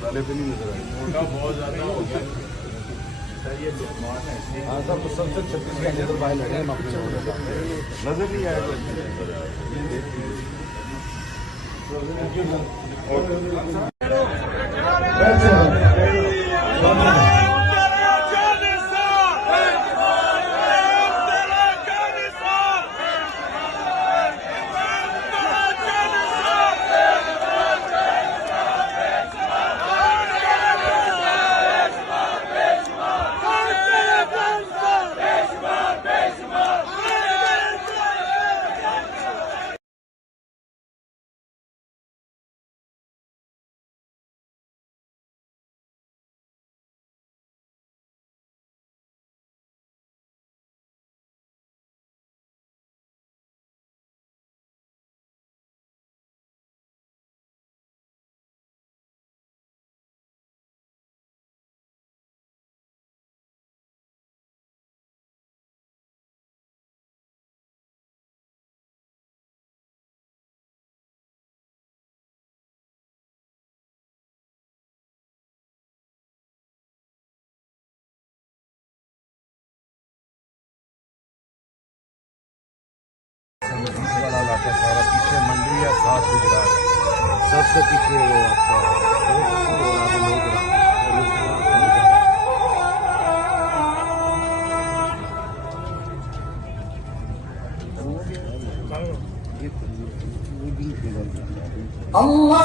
पहले तो नहीं नजर आई, मोटा बहुत ज्यादा हो गया सर। ये हाँ सर, तो सबसे 36 घंटे तो बाहर लगे हम अपने नजर नहीं आया। सारा पीछे मंडी या साथ गुजरा है, सबसे पीछे वो अल्लाह